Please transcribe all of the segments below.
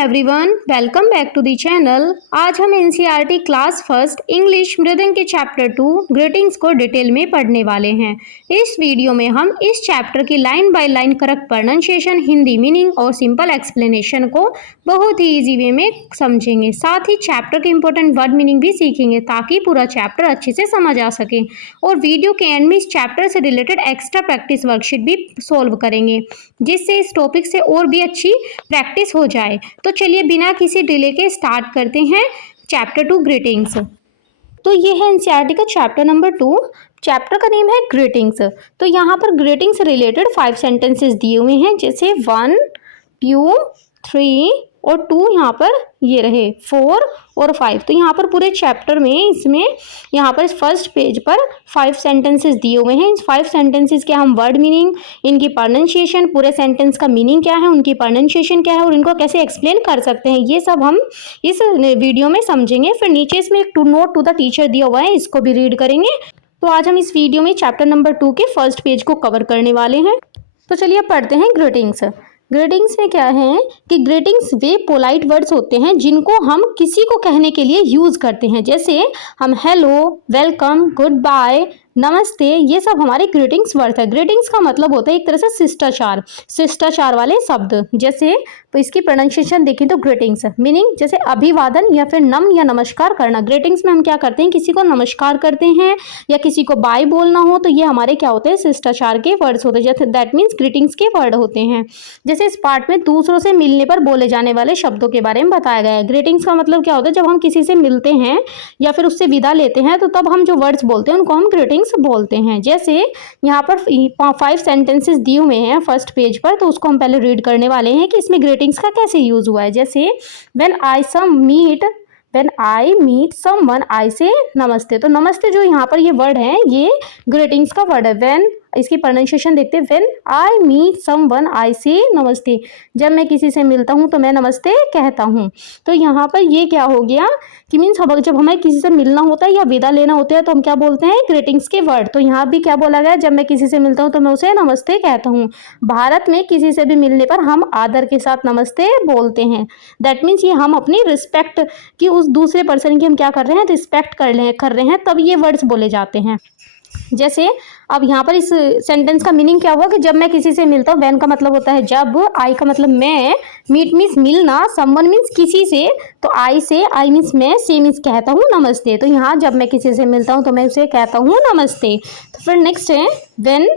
Everyone, welcome back to the channel. आज हम NCERT class first English मृदंग के चैप्टर 2 ग्रीटिंग्स को डिटेल में पढ़ने वाले हैं। इस वीडियो में हम इस चैप्टर की line by line correct pronunciation, Hindi meaning और सिंपल एक्सप्लेनेशन को बहुत ही इजी वे में समझेंगे। साथ ही चैप्टर के इंपॉर्टेंट वर्ड मीनिंग भी सीखेंगे ताकि पूरा चैप्टर अच्छे से समझ आ सके। और वीडियो के एंड में इस चैप्टर से रिलेटेड एक्स्ट्रा प्रैक्टिस वर्कशीट भी सोल्व करेंगे, जिससे इस टॉपिक से और भी अच्छी प्रैक्टिस हो जाए। तो चलिए बिना किसी डिले के स्टार्ट करते हैं चैप्टर 2 ग्रीटिंग्स। तो ये है एनसीईआरटी का चैप्टर नंबर 2। चैप्टर का नेम है ग्रीटिंग्स। तो यहाँ पर ग्रीटिंग्स रिलेटेड 5 सेंटेंसेस दिए हुए हैं, जैसे 1, 2, 3 और 2 यहाँ पर ये रहे 4 और 5। तो यहाँ पर पूरे चैप्टर में इसमें यहाँ पर फर्स्ट पेज पर 5 सेंटेंसेस दिए हुए हैं। इस 5 सेंटेंसेस के हम वर्ड मीनिंग, इनकी प्रोनाउंसिएशन, पूरे सेंटेंस का मीनिंग क्या है, उनकी प्रोनाउंसिएशन क्या है और इनको कैसे एक्सप्लेन कर सकते हैं, ये सब हम इस वीडियो में समझेंगे। फिर नीचे इसमें एक नोट टू द टीचर दिया हुआ है, इसको भी रीड करेंगे। तो आज हम इस वीडियो में चैप्टर नंबर 2 के फर्स्ट पेज को कवर करने वाले हैं। तो चलिए पढ़ते हैं ग्रीटिंग्स। ग्रीटिंग्स में क्या है कि ग्रीटिंग्स वे पोलाइट वर्ड्स होते हैं जिनको हम किसी को कहने के लिए यूज़ करते हैं। जैसे हम हेलो, वेलकम, गुड बाय, नमस्ते, ये सब हमारे ग्रीटिंग्स वर्ड है। ग्रीटिंग्स का मतलब होता है एक तरह से शिष्टाचार वाले शब्द। जैसे तो इसकी प्रोनाउंसिएशन देखें तो ग्रीटिंग्स मीनिंग जैसे अभिवादन या फिर नम या नमस्कार करना। ग्रीटिंग्स में हम क्या करते हैं, किसी को नमस्कार करते हैं या किसी को बाय बोलना हो तो ये हमारे क्या होते हैं, शिष्टाचार के वर्ड्स होते हैं। जैसे दैट मीन्स ग्रीटिंग्स के वर्ड होते हैं। जैसे इस पार्ट में दूसरों से मिलने पर बोले जाने वाले शब्दों के बारे में बताया गया है। ग्रीटिंग्स का मतलब क्या होता है, जब हम किसी से मिलते हैं या फिर उससे विदा लेते हैं तो तब हम जो वर्ड्स बोलते हैं उनको हम ग्रीटिंग्स बोलते हैं। जैसे यहाँ पर 5 सेंटेंसेस दिए हुए हैं फर्स्ट पेज पर, तो उसको हम पहले रीड करने वाले हैं कि इसमें ग्रीटिंग्स का कैसे यूज हुआ है। जैसे when I meet someone I say namaste. तो नमस्ते जो यहाँ पर ये वर्ड है ये ग्रीटिंग्स का वर्ड है। व्हेन, इसकी प्रोनाउंसिएशन देखते हैं, when I meet someone I say namaste. जब मैं किसी से मिलता हूँ तो मैं नमस्ते कहता हूँ। तो यहाँ पर ये क्या हो गया कि मीन्स जब हमें किसी से मिलना होता है या विदा लेना होता है तो हम क्या बोलते हैं, ग्रीटिंग्स के वर्ड। तो यहाँ भी क्या बोला गया, जब मैं किसी से मिलता हूँ तो मैं उसे नमस्ते कहता हूँ। भारत में किसी से भी मिलने पर हम आदर के साथ नमस्ते बोलते हैं। दैट मीन्स ये हम अपनी रिस्पेक्ट की उस दूसरे पर्सन की हम क्या कर रहे हैं, रिस्पेक्ट कर रहे हैं, तब ये वर्ड्स बोले जाते हैं। जैसे अब यहाँ पर इस सेंटेंस का मीनिंग क्या हुआ कि जब मैं किसी से मिलता हूँ, व्हेन का मतलब होता है जब, आई का मतलब मैं, मीट मीन्स मिलना, समवन मीन्स किसी से, तो आई मीन्स मैं, से मीन्स कहता हूँ नमस्ते। तो यहाँ जब मैं किसी से मिलता हूँ तो मैं उसे कहता हूँ नमस्ते। तो फिर नेक्स्ट है व्हेन,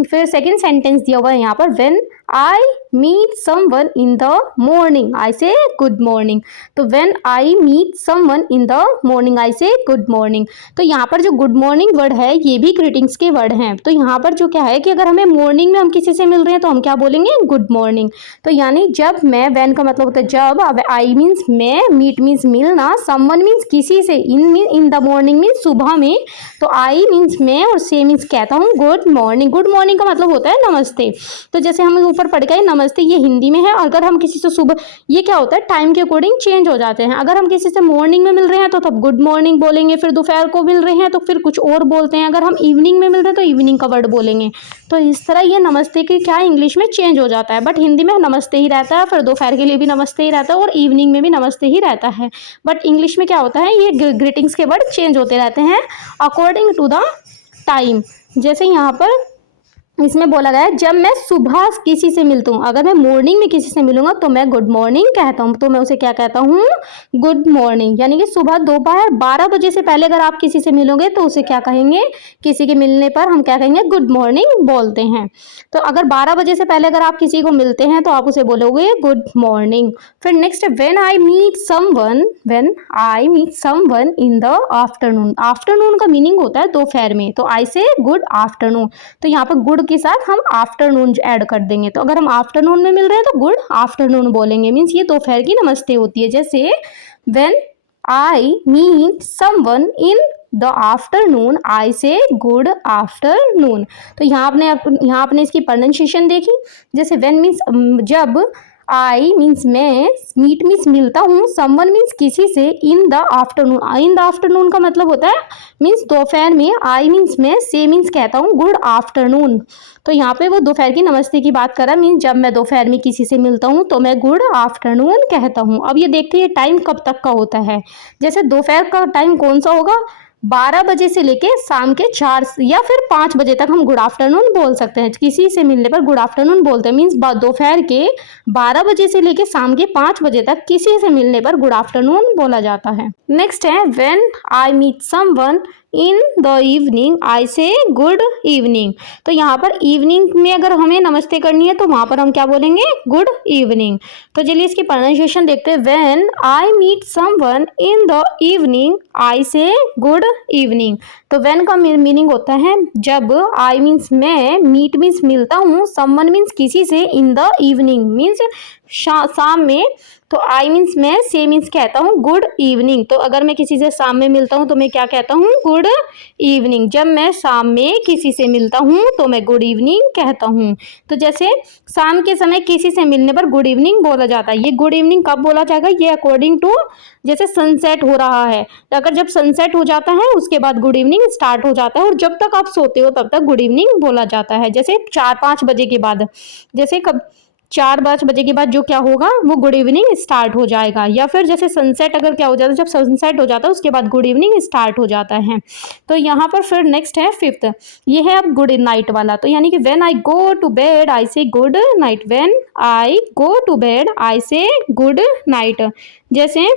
फिर सेकेंड सेंटेंस दिया हुआ है यहाँ पर, when I meet someone in the morning I say good morning. तो when I meet someone in the morning I say good morning. तो यहाँ पर जो गुड मॉर्निंग वर्ड है ये भी ग्रीटिंग्स के वर्ड हैं। तो यहाँ पर जो क्या है कि अगर हमें मॉर्निंग में हम किसी से मिल रहे हैं तो हम क्या बोलेंगे, गुड मॉर्निंग। तो यानी जब मैं, व्हेन का मतलब होता है जब, अब आई मीन्स मैं, मीट मीन्स मिलना, समवन मीन्स किसी से, इन द मॉर्निंग मीन्स सुबह में, तो आई मीन्स मैं और से मीन्स कहता हूँ गुड मॉर्निंग। गुड मॉर्निंग का मतलब होता है नमस्ते। तो जैसे हम ऊपर पढ़ गए नमस्ते, ये हिंदी में है। अगर हम किसी से सुबह, ये क्या होता है टाइम के अकॉर्डिंग चेंज हो जाते हैं। अगर हम किसी से मॉर्निंग में मिल रहे हैं तो तब गुड मॉर्निंग बोलेंगे, फिर दोपहर को मिल रहे हैं तो फिर कुछ और बोलते हैं। अगर हम इवनिंग में मिल रहे हैं तो इवनिंग का वर्ड बोलेंगे। तो इस तरह ये नमस्ते की क्या इंग्लिश में चेंज हो जाता है, बट हिंदी में नमस्ते ही रहता है, फिर दोपहर के लिए भी नमस्ते ही रहता है और इवनिंग में भी नमस्ते ही रहता है। बट इंग्लिश में क्या होता है, ये ग्रीटिंग्स के वर्ड चेंज होते रहते हैं अकॉर्डिंग टू द टाइम। जैसे यहाँ पर इसमें बोला गया है जब मैं सुबह किसी से मिलता हूँ, अगर मैं मॉर्निंग में किसी से मिलूंगा तो मैं गुड मॉर्निंग कहता हूँ, तो मैं उसे क्या कहता हूँ, गुड मॉर्निंग। यानी कि सुबह दोपहर 12 बजे से पहले अगर आप किसी से मिलोगे तो उसे क्या कहेंगे, किसी के मिलने पर हम क्या कहेंगे, गुड मॉर्निंग बोलते हैं। तो अगर 12 बजे से पहले अगर आप किसी को मिलते हैं तो आप उसे बोलोगे गुड मॉर्निंग। फिर next, when I meet someone in the afternoon. Afternoon का मीनिंग होता है दोपहर में, तो आई से गुड आफ्टरनून। तो यहाँ पर गुड के साथ हम आफ्टरनून ऐड कर देंगे। तो अगर हम आफ्टरनून में मिल रहे हैं तो गुड आफ्टरनून बोलेंगे, मीन्स ये दोपहर की नमस्ते होती है। जैसे when I meet someone in the afternoon I say good afternoon. तो यहाँ आपने इसकी प्रोनाउंसिएशन देखी। जैसे व्हेन मीन्स जब, आई मीन्स मैं, मीट मीन्स मिलता हूँ, समवन मीन्स किसी से, इन the afternoon, in the afternoon का मतलब होता है मीन्स दोपहर में, आई मीन्स मैं, से मीन्स कहता हूँ गुड आफ्टरनून। तो यहाँ पे वो दोपहर की नमस्ते की बात कर रहा है, मीन्स जब मैं दोपहर में किसी से मिलता हूँ तो मैं गुड आफ्टरनून कहता हूँ। अब ये देखते हैं टाइम कब तक का होता है। जैसे दोपहर का टाइम कौन सा होगा, 12 बजे से लेके शाम के 4 या फिर 5 बजे तक हम गुड आफ्टरनून बोल सकते हैं। किसी से मिलने पर गुड आफ्टरनून बोलते हैं, मीन्स दोपहर के 12 बजे से लेके शाम के 5 बजे तक किसी से मिलने पर गुड आफ्टरनून बोला जाता है। नेक्स्ट है when I meet someone in the evening I say good evening. तो यहाँ पर इवनिंग में अगर हमें नमस्ते करनी है तो वहाँ पर हम क्या बोलेंगे, गुड इवनिंग। तो चलिए इसकी प्रोनाउंसिएशन देखते हैं। When I meet someone in the evening I say good evening. तो व्हेन का मीनिंग होता है जब, आई मीन्स मैं, मीट मीन्स मिलता हूँ, समवन मीन्स किसी से, इन द इवनिंग मीन्स शाम में, तो आई मीन्स मैं, से मीन्स कहता हूँ गुड इवनिंग। तो अगर मैं किसी से शाम में मिलता हूँ तो मैं क्या कहता हूँ, गुड इवनिंग। जब मैं शाम में किसी से मिलता हूँ तो मैं गुड इवनिंग कहता हूँ। तो जैसे शाम के समय किसी से मिलने पर गुड इवनिंग बोला जाता है। ये गुड इवनिंग कब बोला जाएगा, ये अकॉर्डिंग टू जैसे सनसेट हो रहा है, तो अगर जब सनसेट हो जाता है उसके बाद गुड इवनिंग स्टार्ट हो जाता है, और जब तक आप सोते हो तब तक गुड इवनिंग बोला जाता है। जैसे 4-5 बजे के बाद, जैसे कब 4-5 बजे के बाद जो क्या होगा वो गुड इवनिंग स्टार्ट हो जाएगा। या फिर जैसे सनसेट अगर क्या हो जाता है, जब सनसेट हो जाता है उसके बाद गुड इवनिंग स्टार्ट हो जाता है। तो यहाँ पर फिर नेक्स्ट है 5th, ये है अब गुड नाइट वाला। तो यानी कि when I go to bed I say good night, when I go to bed I say good night. जैसे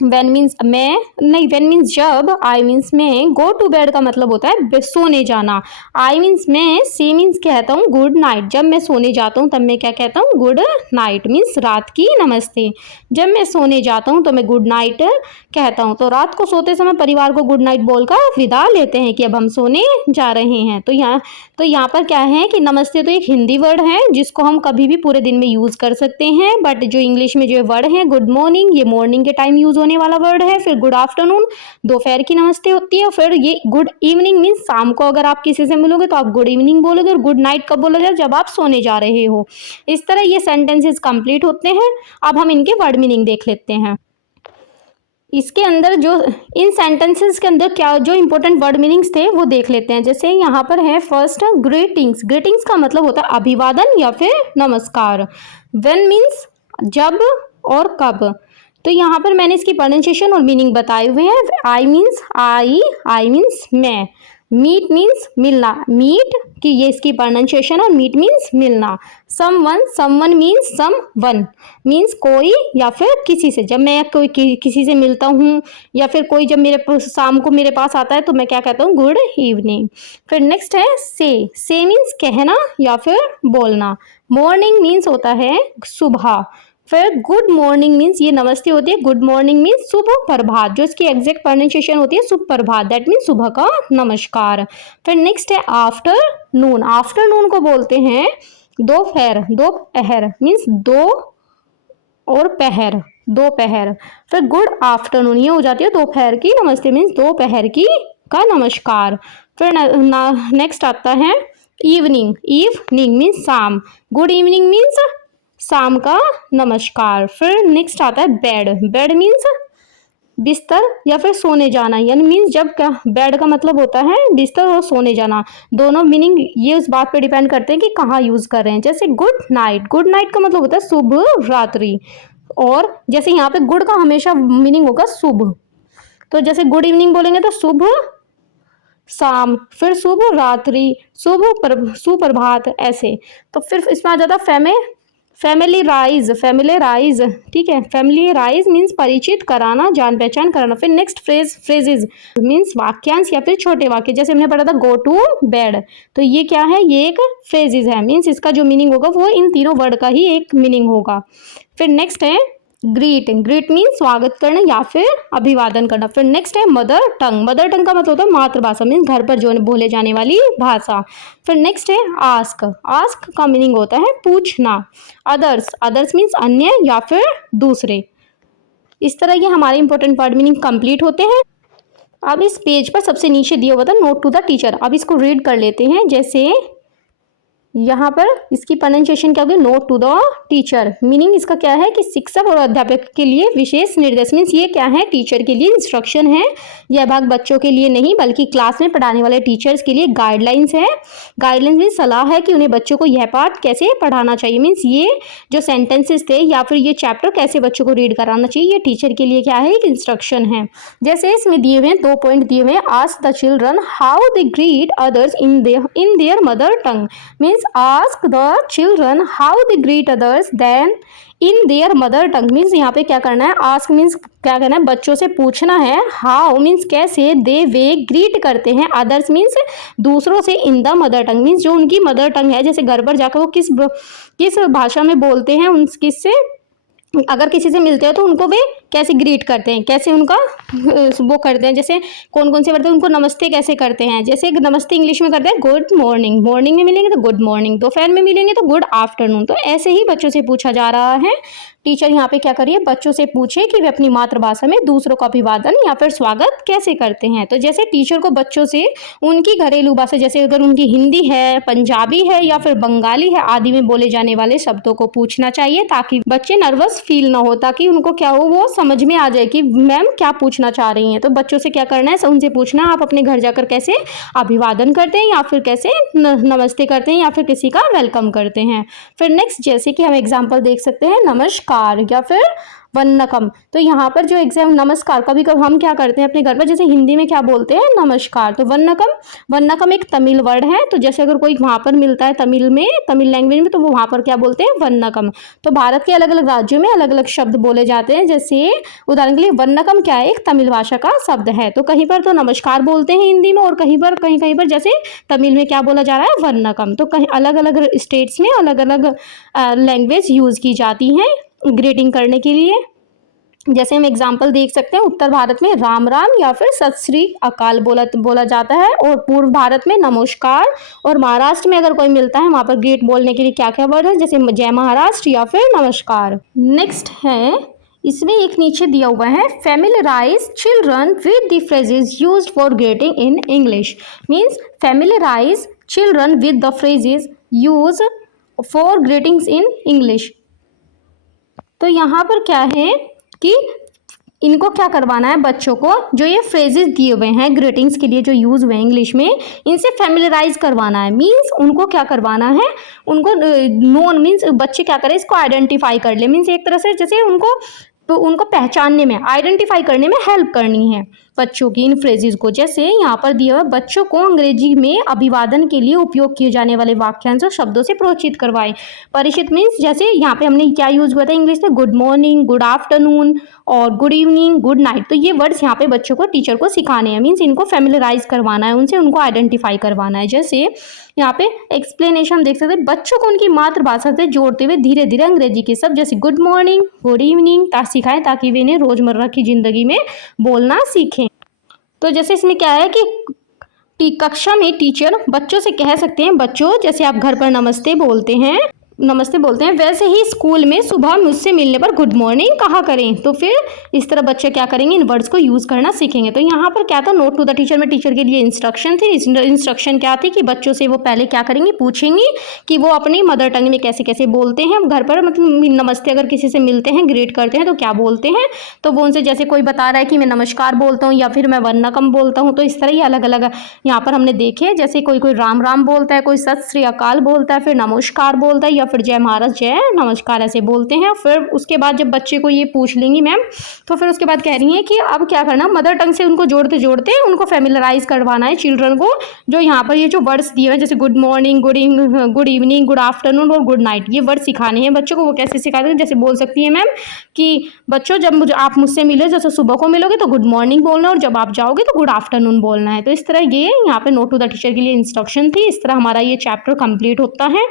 व्हेन मीन्स मैं, नहीं व्हेन मीन्स जब, आई मीन्स मैं, गो टू बेड का मतलब होता है सोने जाना, आई मीन्स मैं, से मीन्स कहता हूँ गुड नाइट। जब मैं सोने जाता हूँ तब मैं क्या कहता हूँ, गुड नाइट मीन्स रात की नमस्ते। जब मैं सोने जाता हूँ तो मैं गुड नाइट कहता हूँ। तो रात को सोते समय परिवार को गुड नाइट बोलकर विदा लेते हैं कि अब हम सोने जा रहे हैं। तो यहाँ पर क्या है कि नमस्ते तो एक हिंदी वर्ड है जिसको हम कभी भी पूरे दिन में यूज़ कर सकते हैं, बट जो इंग्लिश में जो वर्ड है गुड मॉर्निंग, ये मॉर्निंग के टाइम यूज़ होने वाला वर्ड है। फिर गुड आफ्टरनून दोपहर की नमस्ते होती है। फिर ये गुड इवनिंग मीन्स शाम को अगर आप किसी से मिलोगे तो आप गुड इवनिंग बोलोगे, और गुड नाइट कब बोला जाए, जब आप सोने जा रहे हो। इस तरह ये सेंटेंसेस कंप्लीट होते हैं। अब हम इनके वर्ड मीनिंग देख लेते हैं। इसके अंदर जो इन सेंटेंसेस के अंदर क्या जो इंपॉर्टेंट वर्ड मीनिंग्स थे वो देख लेते हैं। जैसे यहाँ पर है फर्स्ट ग्रीटिंग्स। ग्रीटिंग्स का मतलब होता है अभिवादन या फिर नमस्कार। व्हेन मीन्स जब और कब। तो यहाँ पर मैंने इसकी प्रोनाउंसिएशन और मीनिंग बताए हुए हैं। आई मीन्स आई मीन्स मैं, मीट मीन्स मिलना, मीट कि ये इसकी प्रोनाउंसिएशन, और मीट मीन्स मिलना। समवन मीन्स समवन मीन्स कोई या फिर किसी से। जब मैं कोई किसी से मिलता हूँ या फिर कोई जब मेरे शाम को मेरे पास आता है तो मैं क्या कहता हूँ, गुड इवनिंग। फिर नेक्स्ट है से मीन्स कहना या फिर बोलना। मॉर्निंग मीन्स होता है सुबह। फिर गुड मॉर्निंग मीन्स ये नमस्ते होती है, गुड मॉर्निंग मीन्स शुभ प्रभात, जो इसकी एग्जैक्ट प्रोनाउंसिएशन होती है शुभ प्रभात, दैट मीन्स सुबह का नमस्कार। फिर नेक्स्ट है आफ्टरनून। आफ्टरनून को बोलते हैं दोपहर। दोपहर मीन्स दो और पहर, दोपहर। फिर गुड आफ्टरनून ये हो जाती है दोपहर की नमस्ते मीन्स दोपहर की का नमस्कार। फिर नेक्स्ट आता है इवनिंग। इवनिंग मीन्स शाम, गुड इवनिंग मीन्स शाम का नमस्कार। फिर नेक्स्ट आता है बेड। बेड मीन्स बिस्तर या फिर सोने जाना, यानी मीन्स जब क्या, बेड का मतलब होता है बिस्तर और सोने जाना। दोनों मीनिंग ये उस बात पे डिपेंड करते हैं कि कहाँ यूज कर रहे हैं। जैसे गुड नाइट, गुड नाइट का मतलब होता है शुभ रात्रि, और जैसे यहाँ पे गुड का हमेशा मीनिंग होगा शुभ। तो जैसे गुड इवनिंग बोलेंगे तो शुभ शाम, फिर शुभ रात्रि, सुप्रभात, ऐसे। तो फिर इसमें आ जाता फैमिलीराइज। ठीक है, फैमिलीराइज मीन्स परिचित कराना, जान पहचान कराना। फिर नेक्स्ट फ्रेजेज मीन्स वाक्यांश या फिर छोटे वाक्य। जैसे हमने पढ़ा था गो टू बेड, तो ये क्या है, ये एक फ्रेजेज है, मीन्स इसका जो मीनिंग होगा वो इन तीनों वर्ड का ही एक मीनिंग होगा। फिर नेक्स्ट है ग्रीट। ग्रीट मीन्स स्वागत करना या फिर अभिवादन करना। फिर नेक्स्ट है मदर टंग। मदर टंग का मतलब होता है मातृभाषा, मीन्स घर पर जो बोले जाने वाली भाषा। फिर नेक्स्ट है आस्क। आस्क का मीनिंग होता है पूछना। अदर्स। अदर्स मीन्स अन्य या फिर दूसरे। इस तरह ये हमारे इंपॉर्टेंट वर्ड मीनिंग कंप्लीट होते हैं। अब इस पेज पर सबसे नीचे दिया हुआ था नोट टू द टीचर, अब इसको रीड कर लेते हैं। जैसे यहाँ पर इसकी प्रोनाउंसिएशन क्या होगी, note to the teacher. Meaning इसका क्या है कि शिक्षक और अध्यापक के लिए विशेष निर्देश, मीन्स ये क्या है, टीचर के लिए इंस्ट्रक्शन है। यह भाग बच्चों के लिए नहीं बल्कि क्लास में पढ़ाने वाले टीचर्स के लिए गाइडलाइंस है। गाइडलाइंस मीन्स सलाह है कि उन्हें बच्चों को यह पाठ कैसे पढ़ाना चाहिए। मीन्स ये जो सेंटेंसेस थे या फिर ये चैप्टर कैसे बच्चों को रीड कराना चाहिए, ये टीचर के लिए क्या है, एक इंस्ट्रक्शन है। जैसे इसमें दिए हुए 2 पॉइंट दिए हुए, ask the children how they greet others in their mother tongue. Means ask the children how they greet others then in their mother tongue. Means यहाँ पे क्या करना है, आस्क मीन्स क्या करना है, बच्चों से पूछना है, हाउ मीन्स कैसे, दे वे ग्रीट करते हैं, अदर्स मीन्स दूसरों से, in the mother tongue means जो उनकी मदर टंग है, जैसे घर पर जाकर वो किस भाषा में बोलते हैं, उन किससे अगर किसी से मिलते हैं तो उनको वे कैसे ग्रीट करते हैं, कैसे उनका वो करते हैं। जैसे कौन कौन से वर्ड, उनको नमस्ते कैसे करते हैं। जैसे नमस्ते इंग्लिश में करते हैं गुड मॉर्निंग, मॉर्निंग में मिलेंगे तो गुड मॉर्निंग, दोपहर में मिलेंगे तो गुड आफ्टरनून। तो ऐसे ही बच्चों से पूछा जा रहा है। टीचर यहाँ पे क्या करिए, बच्चों से पूछे कि वे अपनी मातृभाषा में दूसरों का अभिवादन या फिर स्वागत कैसे करते हैं। तो जैसे टीचर को बच्चों से उनकी घरेलू भाषा, जैसे अगर उनकी हिंदी है, पंजाबी है या फिर बंगाली है आदि में बोले जाने वाले शब्दों को पूछना चाहिए, ताकि बच्चे नर्वस फील ना हो, ताकि उनको क्या हो, वो समझ में आ जाए कि मैम क्या पूछना चाह रही हैं। तो बच्चों से क्या करना है, उनसे पूछना है आप अपने घर जाकर कैसे अभिवादन करते हैं या फिर कैसे नमस्ते करते हैं या फिर किसी का वेलकम करते हैं। फिर नेक्स्ट जैसे कि हम एग्जाम्पल देख सकते हैं, नमस्कार या फिर वन्नकम। तो यहाँ पर जो एग्जाम नमस्कार, कभी कभी हम क्या करते हैं अपने घर पर, जैसे हिंदी में क्या बोलते हैं, नमस्कार। तो वन्नकम, वन्नकम एक तमिल वर्ड है। तो जैसे अगर कोई वहाँ पर मिलता है तमिल में, तमिल लैंग्वेज में, तो वो वहाँ पर क्या बोलते हैं, वन्नकम। तो भारत के अलग अलग राज्यों में अलग अलग शब्द बोले जाते हैं। जैसे उदाहरण के लिए वन्नकम क्या है, एक तमिल भाषा का शब्द है। तो कहीं पर तो नमस्कार बोलते हैं हिंदी में, और कहीं कहीं पर जैसे तमिल में क्या बोला जा रहा है, वन्नकम। तो कहीं अलग अलग स्टेट्स में अलग अलग लैंग्वेज यूज़ की जाती हैं ग्रीटिंग करने के लिए। जैसे हम एग्जाम्पल देख सकते हैं, उत्तर भारत में राम राम या फिर सत श्री अकाल बोला जाता है, और पूर्व भारत में नमस्कार, और महाराष्ट्र में अगर कोई मिलता है वहाँ पर ग्रीट बोलने के लिए क्या क्या वर्ड है, जैसे जय महाराष्ट्र या फिर नमस्कार। नेक्स्ट है, इसमें एक नीचे दिया हुआ है, familiarise children with the phrases used for greeting in English. Means familiarise children with the phrases use for greetings in English. तो यहाँ पर क्या है कि इनको क्या करवाना है, बच्चों को जो ये फ्रेजेस दिए हुए हैं ग्रीटिंग्स के लिए जो यूज़ हुए हैं इंग्लिश में, इनसे फैमिलियराइज करवाना है। मीन्स उनको क्या करवाना है, उनको नोन मीन्स बच्चे क्या करें, इसको आइडेंटिफाई कर ले। मीन्स एक तरह से जैसे उनको पहचानने में, आइडेंटिफाई करने में हेल्प करनी है बच्चों की इन फ्रेजेस को। जैसे यहाँ पर दिया हुआ, बच्चों को अंग्रेजी में अभिवादन के लिए उपयोग किए जाने वाले वाक्यांश और शब्दों से परिचित करवाएं। परिचित मीन्स जैसे यहाँ पे हमने क्या यूज हुआ था इंग्लिश में, गुड मॉर्निंग, गुड आफ्टरनून और गुड इवनिंग, गुड नाइट। तो ये वर्ड्स यहाँ पे बच्चों को, टीचर को सिखाने हैं। मीन्स इनको फैमिलियराइज करवाना है उनसे, उनको आइडेंटिफाई करवाना है। जैसे यहाँ पे एक्सप्लेनेशन देख सकते हैं, बच्चों को उनकी मातृभाषा से जोड़ते हुए धीरे धीरे अंग्रेजी के शब्द जैसे गुड मॉर्निंग, गुड इवनिंग सिखाएं, ताकि वे इन्हें रोजमर्रा की जिंदगी में बोलना सीखें। तो जैसे इसमें क्या है कि कक्षा में टीचर बच्चों से कह सकते हैं, बच्चों जैसे आप घर पर नमस्ते बोलते हैं, वैसे ही स्कूल में सुबह मुझसे मिलने पर गुड मॉर्निंग कहा करें। तो फिर इस तरह बच्चे क्या करेंगे, इन वर्ड्स को यूज़ करना सीखेंगे। तो यहाँ पर क्या था, नोट टू द टीचर में टीचर के लिए इंस्ट्रक्शन थी। इंस्ट्रक्शन क्या थी कि बच्चों से वो पहले क्या करेंगे, पूछेंगे कि वो अपनी मदर टंग में कैसे कैसे बोलते हैं घर पर। मतलब नमस्ते अगर किसी से मिलते हैं, ग्रीट करते हैं तो क्या बोलते हैं। तो वो उनसे जैसे कोई बता रहा है कि मैं नमस्कार बोलता हूँ या फिर मैं वन्नकम बोलता हूँ, तो इस तरह ही अलग अलग यहाँ पर हमने देखे। जैसे कोई राम राम बोलता है, कोई सत श्री अकाल बोलता है, फिर नमस्कार बोलता है या फिर जय महाराज नमस्कार ऐसे बोलते हैं। फिर उसके बाद जब बच्चे को ये पूछ लेंगी मैम, तो फिर उसके बाद कह रही हैं कि अब क्या करना, मदर टंग से उनको जोड़ते जोड़ते उनको फैमिलियराइज करवाना है चिल्ड्रन को। जो यहाँ पर ये जो वर्ड्स दिए हैं जैसे good morning, good evening, good afternoon और गुड नाइट, ये वर्ड सिखाने हैं बच्चों को। वो कैसे सिखाते हैं, जैसे बोल सकती है मैम कि बच्चों जब आप मुझसे मिले, जैसे सुबह को मिलोगे तो गुड मॉर्निंग बोलना, और जब आप जाओगे तो गुड आफ्टरनून बोलना है। तो इस तरह ये यहाँ पे नोट टू द टीचर के लिए इंस्ट्रक्शन थी। इस तरह हमारा ये चैप्टर कंप्लीट होता है।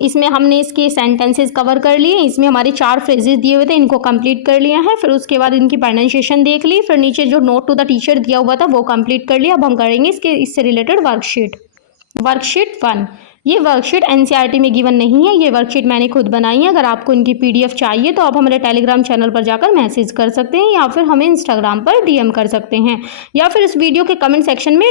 इसमें हमने इसके सेंटेंसेस कवर कर लिए, इसमें हमारे 4 फ्रेजेस दिए हुए थे, इनको कंप्लीट कर लिया है। फिर उसके बाद इनकी प्रोनाउंसिएशन देख ली, फिर नीचे जो नोट टू द टीचर दिया हुआ था वो कंप्लीट कर लिया। अब हम करेंगे इससे रिलेटेड वर्कशीट 1। ये वर्कशीट एनसीईआरटी में गिवन नहीं है, ये वर्कशीट मैंने खुद बनाई है। अगर आपको इनकी पीडीएफ चाहिए तो आप हमारे टेलीग्राम चैनल पर जाकर मैसेज कर सकते हैं, या फिर हमें इंस्टाग्राम पर डीएम कर सकते हैं, या फिर इस वीडियो के कमेंट सेक्शन में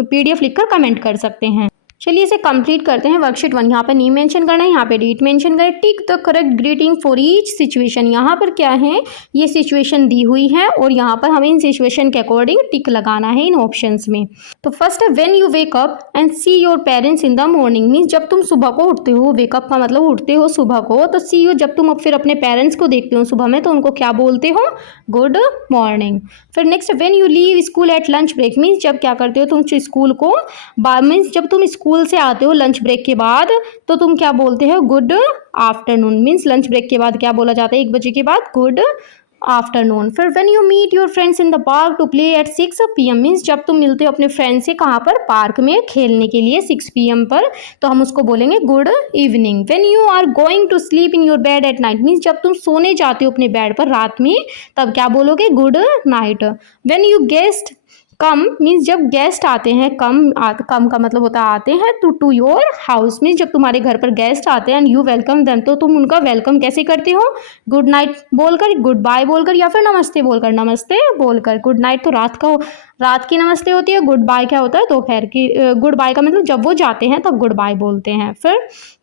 पीडीएफ लिखकर कमेंट कर सकते हैं। चलिए इसे कंप्लीट करते हैं। वर्कशीट 1, यहाँ पे नेम मेंशन करना है, यहाँ पे डेट मेंशन करें। Tick the correct greeting for each situation. यहाँ पर क्या है, ये सिचुएशन दी हुई है और यहाँ पर हमें इन सिचुएशन के अकॉर्डिंग टिक लगाना है इन ऑप्शंस में। तो फर्स्ट है when you wake up and see your parents in the morning, means जब तुम सुबह को उठते हो, वेकअप का मतलब उठते हो सुबह को, तो सी यू जब तुम फिर अपने पेरेंट्स को देखते हो सुबह में तो उनको क्या बोलते हो, गुड मॉर्निंग। फिर next when you leave school at lunch break, means जब क्या करते हो तुम स्कूल को, मीन्स जब तुम स्कूल से आते हो लंच ब्रेक के बाद तो तुम क्या बोलते हो, good afternoon. Means lunch break के बाद क्या बोला जाता है, 1 बजे के बाद, गुड आफ्टरनून। फिर when you meet your friends in the park to play at 6 PM, means जब तुम मिलते हो अपने फ्रेंड से कहाँ पर, पार्क में खेलने के लिए 6 PM पर, तो हम उसको बोलेंगे good evening. When you are going to sleep in your bed at night, means जब तुम सोने जाते हो अपने बेड पर रात में, तब क्या बोलोगे, good night. When you guessed come, means जब गेस्ट आते हैं, कम का मतलब होता है आते हैं, टू योर हाउस, मीन्स जब तुम्हारे घर पर गेस्ट आते हैं एंड यू वेलकम देम, तो तुम उनका वेलकम कैसे करते हो, गुड नाइट बोलकर, गुड बाय बोलकर, या फिर नमस्ते बोलकर। नमस्ते बोलकर, गुड नाइट तो रात की नमस्ते होती है, गुड बाय क्या होता है, दोपहर की। गुड बाय का मतलब जब वो जाते हैं तब गुड बाय बोलते हैं। फिर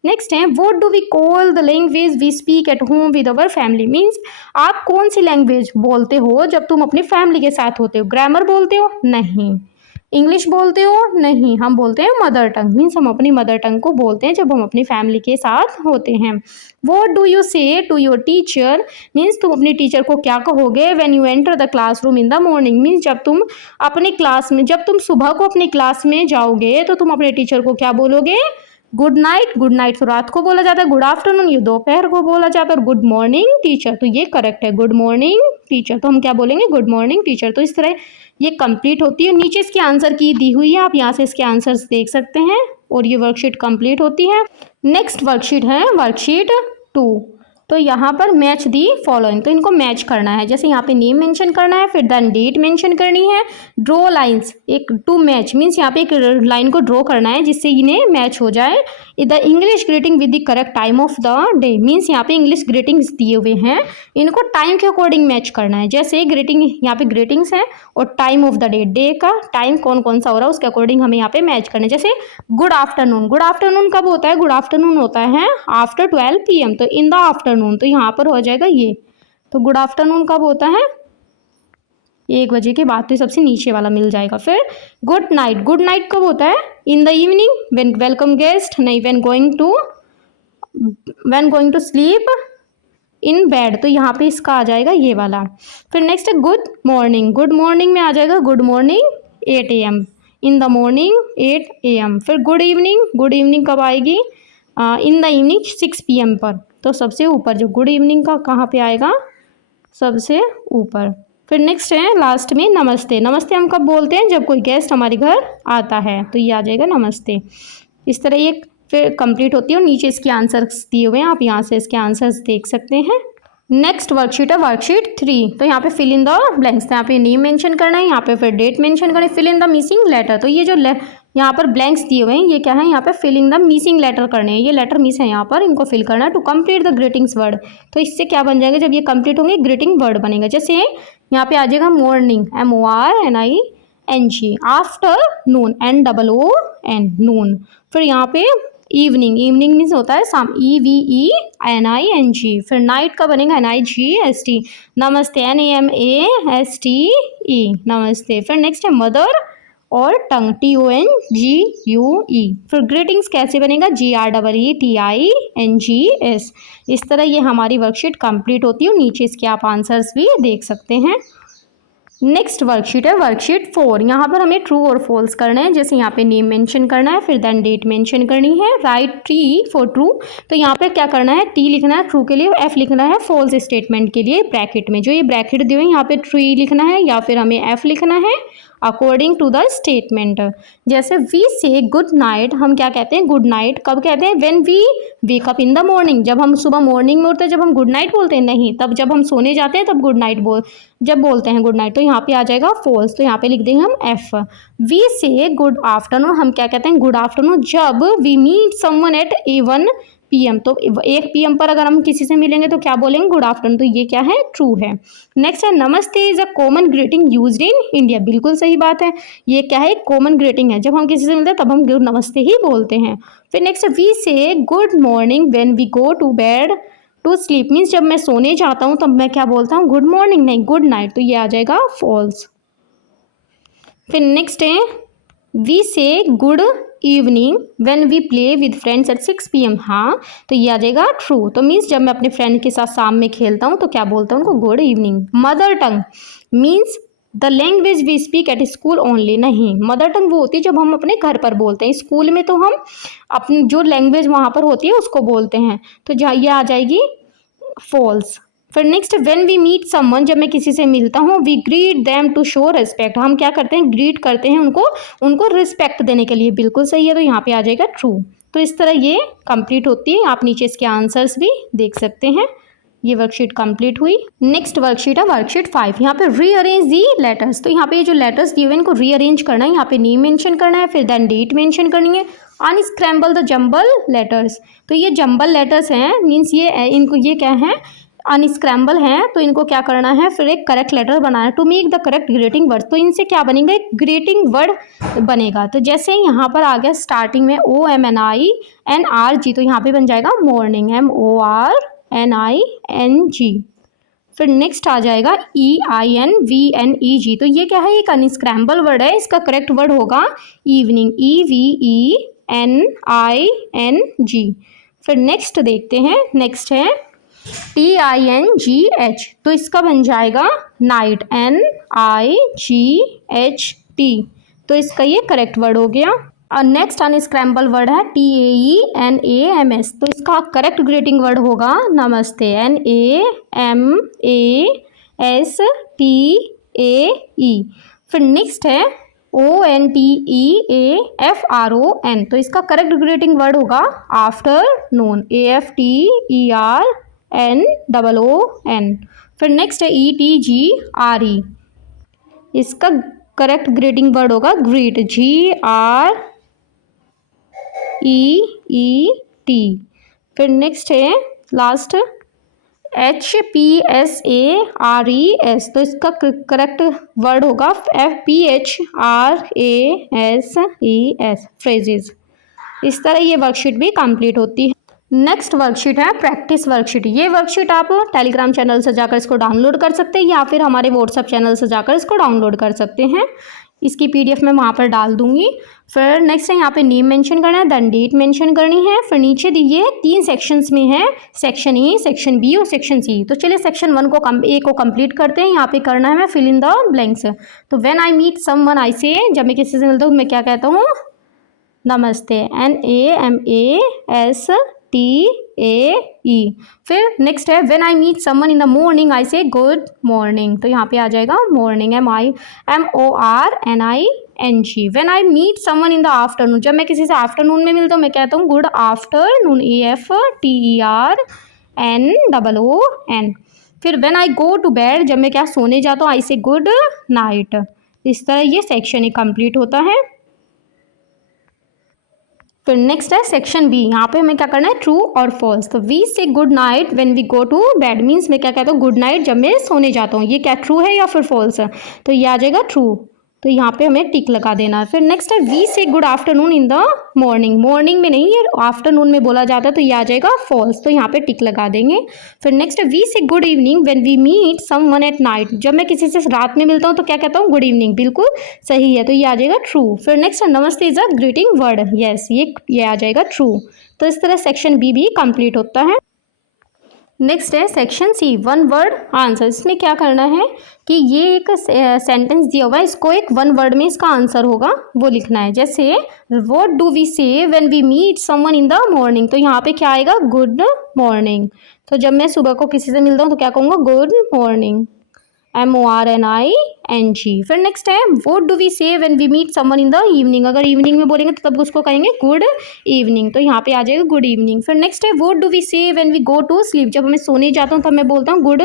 नेक्स्ट है what do we call the language we speak at home with our family, means आप कौन सी लैंग्वेज बोलते हो जब तुम अपनी फैमिली के साथ होते हो, ग्रामर बोलते हो, नहीं। इंग्लिश बोलते हो, नहीं। हम बोलते हैं मदर टंग, मीन्स हम अपनी मदर टंग को बोलते हैं जब हम अपनी फैमिली के साथ होते हैं। व्हाट डू यू से टू योर टीचर, मीन्स तुम अपनी टीचर को क्या कहोगे, when you enter the classroom in the morning, means जब तुम अपने क्लास में, जब तुम सुबह को अपनी क्लास में जाओगे तो तुम अपने टीचर को क्या बोलोगे, गुड नाइट। गुड नाइट तो रात को बोला जाता है, गुड आफ्टरनून ये दोपहर को बोला जाता है, और गुड मॉर्निंग टीचर तो ये करेक्ट है, गुड मॉर्निंग टीचर, तो हम क्या बोलेंगे, गुड मॉर्निंग टीचर। तो इस तरह ये कंप्लीट होती है। नीचे इसके आंसर की दी हुई है, आप यहाँ से इसके आंसर्स देख सकते हैं और ये वर्कशीट कंप्लीट होती है। नेक्स्ट वर्कशीट है वर्कशीट 2। तो यहाँ पर मैच दी फॉलोइंग, तो इनको मैच करना है। जैसे यहाँ पे नेम मेंशन करना है, फिर देन डेट मेंशन करनी है, ड्रॉ लाइंस एक टू मैच, मीन्स यहाँ पे एक लाइन को ड्रॉ करना है जिससे इन्हें मैच हो जाए। The English greeting with the correct time of the day, means यहाँ पे इंग्लिश ग्रीटिंग्स दिए हुए हैं, इनको टाइम के अकॉर्डिंग मैच करना है। जैसे ग्रीटिंग, यहाँ पे ग्रीटिंग्स है और time of the day, day का टाइम कौन कौन सा हो रहा है उसके अकॉर्डिंग हमें यहाँ पे मैच करना है। जैसे गुड आफ्टरनून, गुड आफ्टरनून कब होता है, गुड आफ्टरनून होता है आफ्टर 12 PM, तो इन द आफ्टरनून, तो यहाँ पर हो जाएगा ये। तो गुड आफ्टरनून कब होता है, 1 बजे के बाद, तो सबसे नीचे वाला मिल जाएगा। फिर गुड नाइट, गुड नाइट कब होता है, in the evening, when welcome guest, नहीं, when going to sleep in bed, तो यहाँ पे इसका आ जाएगा ये वाला। फिर नेक्स्ट है गुड मॉर्निंग, गुड मॉर्निंग में आ जाएगा good morning 8 AM, in the morning 8 AM। फिर गुड इवनिंग, गुड इवनिंग कब आएगी, इन द इवनिंग 6 PM पर, तो सबसे ऊपर जो गुड इवनिंग का कहाँ पे आएगा, सबसे ऊपर। फिर नेक्स्ट है लास्ट में नमस्ते, नमस्ते हम कब बोलते हैं, जब कोई गेस्ट हमारे घर आता है, तो ये आ जाएगा नमस्ते। इस तरह ये फिर कंप्लीट होती है और नीचे इसके आंसर्स दिए हुए हैं, आप यहाँ से इसके आंसर्स देख सकते हैं। नेक्स्ट वर्कशीट है वर्कशीट 3। तो यहाँ पे फिल इन द ब्लैंक्स, यहाँ पे नेम मेंशन करना है, यहाँ पे फिर डेट मेंशन करना है, fill in the missing letter. तो ये जो यहाँ पर ब्लैंक्स दिए हुए हैं ये क्या है, यहाँ पे फिलिंग द मिसिंग लेटर करने हैं, ये लेटर मिस है यहाँ पर, इनको फिल करना है। To complete the greetings word, तो इससे क्या बन जाएगा, जब ये कंप्लीट होंगे ग्रीटिंग वर्ड बनेगा। जैसे यहाँ पे आ जाएगा मॉर्निंग, MORNING, आफ्टरनून, NOON, नून। फिर यहाँ पे इवनिंग, इवनिंग मीन्स होता है शाम, EVENING। फिर नाइट का बनेगा NIGHT, नमस्ते, NAMASTE, नमस्ते। फिर नेक्स्ट है मदर और टंग, TONGUE। फिर ग्रीटिंग्स कैसे बनेगा, GREETINGS। इस तरह ये हमारी वर्कशीट कंप्लीट होती है और नीचे इसके आप आंसर्स भी देख सकते हैं। नेक्स्ट वर्कशीट है वर्कशीट 4। यहाँ पर हमें ट्रू और फॉल्स करना है। जैसे यहाँ पे नेम मेंशन करना है, फिर देन डेट मेंशन करनी है, राइट T फॉर ट्रू। तो यहाँ पे क्या करना है, T लिखना है ट्रू के लिए, F लिखना है फॉल्स स्टेटमेंट के लिए ब्रैकेट में। जो ये ब्रैकेट दिए हुए हैं यहाँ पे ट्री लिखना है या फिर हमें F लिखना है अकॉर्डिंग टू द स्टेटमेंट। जैसे वी से गुड नाइट, हम क्या कहते हैं, गुड नाइट कब कहते हैं, when we wake up in the morning, जब हम सुबह मॉर्निंग में उठते हैं जब हम गुड नाइट बोलते हैं, नहीं, तब जब हम सोने जाते हैं तब गुड नाइट जब बोलते हैं गुड नाइट। तो यहाँ पे आ जाएगा फॉल्स, तो यहाँ पे लिख देंगे हम F। We say good afternoon, हम क्या कहते हैं, गुड आफ्टरनून जब we meet someone at 1 PM। तो 1 PM पर अगर हम किसी से मिलेंगे तो क्या बोलेंगे, गुड आफ्टरनून। तो ये क्या है, ट्रू है। नेक्स्ट है नमस्ते is a common greeting used in India. बिल्कुल सही बात है, ये क्या है, कॉमन ग्रीटिंग है। जब हम किसी से मिलते हैं तब हम गुड नमस्ते ही बोलते हैं। फिर next we say good morning when we go to bed to sleep. Means जब मैं सोने जाता हूँ तब मैं क्या बोलता हूँ, गुड मॉर्निंग नहीं गुड नाइट। तो ये आ जाएगा फॉल्स। फिर नेक्स्ट है we say good evening when we play with friends at 6 PM। हाँ, तो ये आ जाएगा ट्रू। तो मीन्स जब मैं अपने फ्रेंड के साथ शाम में खेलता हूँ तो क्या बोलता हूँ उनको, good evening. Mother tongue means the language we speak at school only. नहीं, मदर टंग वो होती है जब हम अपने घर पर बोलते हैं, स्कूल में तो हम अपनी जो लैंग्वेज वहाँ पर होती है उसको बोलते हैं। तो ये आ जाएगी फॉल्स। फिर next when we meet someone, जब मैं किसी से मिलता हूँ, we greet them to show respect. हम क्या करते हैं, ग्रीट करते हैं उनको रिस्पेक्ट देने के लिए। बिल्कुल सही है, तो यहाँ पे आ जाएगा ट्रू। तो इस तरह ये कंप्लीट होती है। आप नीचे इसके आंसर्स भी देख सकते हैं। ये वर्कशीट कंप्लीट हुई। नेक्स्ट वर्कशीट है वर्कशीट 5। यहाँ पे रीअरेंज दी लेटर्स। तो यहाँ पे ये जो लेटर्स दिए हुए इनको रीअरेंज करना है। यहाँ पे नेम मेंशन करना है, फिर देन डेट मेंशन करनी है। Unscramble the jumble letters. तो ये जंबल लेटर्स हैं, मीन्स ये इनको ये क्या है, अनस्क्रैम्बल हैं। तो इनको क्या करना है, फिर एक करेक्ट लेटर बनाना है to make the correct greeting word. तो इनसे क्या बनेगा, एक ग्रीटिंग वर्ड बनेगा। तो जैसे यहाँ पर आ गया स्टार्टिंग में OMNINRG, तो यहाँ पे बन जाएगा मॉर्निंग, MORNING। फिर नेक्स्ट आ जाएगा EINVNEG। तो ये क्या है, एक अनस्क्रैम्बल वर्ड है। इसका करेक्ट वर्ड होगा इवनिंग, EVENING। फिर नेक्स्ट देखते हैं, नेक्स्ट है TINGH। तो इसका बन जाएगा नाइट, NIGHT। तो इसका ये करेक्ट वर्ड हो गया। और नेक्स्ट अनस्क्रैम्बल वर्ड है TAENAMS। तो इसका करेक्ट ग्रीटिंग वर्ड होगा नमस्ते, NAMASTAE। फिर नेक्स्ट है ONTEAFRON। तो इसका करेक्ट ग्रीटिंग वर्ड होगा आफ्टरनून, AFTERNOON। फिर नेक्स्ट है ETGRE। इसका करेक्ट ग्रीटिंग वर्ड होगा ग्रीट, GREET। फिर नेक्स्ट है लास्ट HPSARES। तो इसका करेक्ट वर्ड होगा FPHRASES, फ्रेजेस। इस तरह ये वर्कशीट भी कंप्लीट होती है। नेक्स्ट वर्कशीट है प्रैक्टिस वर्कशीट। ये वर्कशीट आप टेलीग्राम चैनल से जाकर इसको डाउनलोड कर सकते हैं या फिर हमारे व्हाट्सएप चैनल से जाकर इसको डाउनलोड कर सकते हैं। इसकी PDF मैं वहाँ पर डाल दूंगी। फिर नेक्स्ट है यहाँ पे नेम मेंशन करना है, देन डेट मेंशन करनी है। फिर नीचे दिए 3 सेक्शंस में है, सेक्शन ए, सेक्शन बी और सेक्शन सी। तो चलिए सेक्शन 1 को ए को कंप्लीट करते हैं। यहाँ पे करना है मैं फिल इन द ब्लैंक्स। तो when I meet someone I say, जब मैं किसी से मिलता हूँ मैं क्या कहता हूँ, नमस्ते, NAMASTAE। फिर नेक्स्ट है when I meet someone in the morning I say good morning. तो यहाँ पे आ जाएगा morning, MORNING। When I meet someone in the afternoon, जब मैं किसी से आफ्टरनून में मिलता हूँ मैं कहता हूँ गुड आफ्टरनून, AFTERNOON। फिर when I go to bed, जब मैं क्या सोने जाता हूँ, आई से गुड नाइट। इस तरह ये सेक्शन ही कंप्लीट होता है। फिर नेक्स्ट है सेक्शन बी। यहाँ पे हमें क्या करना है, ट्रू और फॉल्स। तो we say good night when we go to bed, means मैं क्या कहता हूँ गुड नाइट जब मैं सोने जाता हूँ। ये क्या ट्रू है या फिर फॉल्स है, तो ये आ जाएगा ट्रू। तो यहाँ पे हमें टिक लगा देना है। फिर नेक्स्ट है we say good afternoon in the morning, morning में नहीं ये आफ्टरनून में बोला जाता है, तो ये आ जाएगा फॉल्स। तो यहाँ पे टिक लगा देंगे। फिर नेक्स्ट है we say good evening when we meet someone at night, जब मैं किसी से रात में मिलता हूँ तो क्या कहता हूँ, गुड इवनिंग। बिल्कुल सही है, तो ये आ जाएगा ट्रू। फिर नेक्स्ट है नमस्ते is a greeting word, yes ये आ जाएगा ट्रू। तो इस तरह सेक्शन बी भी कंप्लीट होता है। नेक्स्ट है सेक्शन सी, 1 वर्ड आंसर। इसमें क्या करना है कि ये एक सेंटेंस दिया हुआ है, इसको एक 1 वर्ड में इसका आंसर होगा वो लिखना है। जैसे what do we say when we meet someone in the morning, तो यहाँ पे क्या आएगा, गुड मॉर्निंग। तो जब मैं सुबह को किसी से मिलता हूँ तो क्या कहूँगा, गुड मॉर्निंग, MORNING। फिर नेक्स्ट है what do we say when we meet someone in the evening, अगर इवनिंग में बोलेंगे तो तब उसको कहेंगे गुड इवनिंग। तो यहाँ पे आ जाएगा गुड इवनिंग। फिर नेक्स्ट है what do we say when we go to sleep, जब मैं सोने जाता हूँ तब मैं बोलता हूँ गुड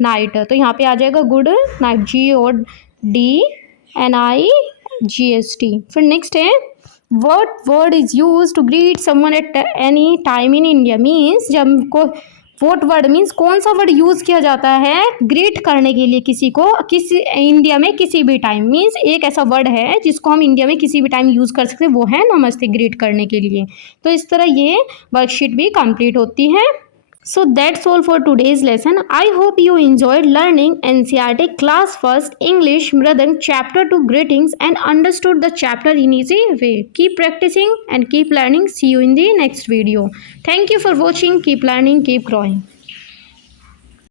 नाइट। तो यहाँ पे आ जाएगा गुड नाइट, GODNIGHT। फिर नेक्स्ट है What word is used to greet someone at any time in India? Means जब को वोट वर्ड मीन्स कौन सा वर्ड यूज किया जाता है ग्रीट करने के लिए किसी को, किसी इंडिया में किसी भी टाइम। मीन्स एक ऐसा वर्ड है जिसको हम इंडिया में किसी भी टाइम यूज कर सकते हैं, वो है नमस्ते ग्रीट करने के लिए। तो इस तरह ये वर्कशीट भी कंप्लीट होती है। So that's all for today's lesson. I hope you enjoyed learning NCERT Class 1st English Mridang Chapter 2 Greetings and understood the chapter in easy way. Keep practicing and keep learning. See you in the next video. Thank you for watching. Keep learning, keep growing.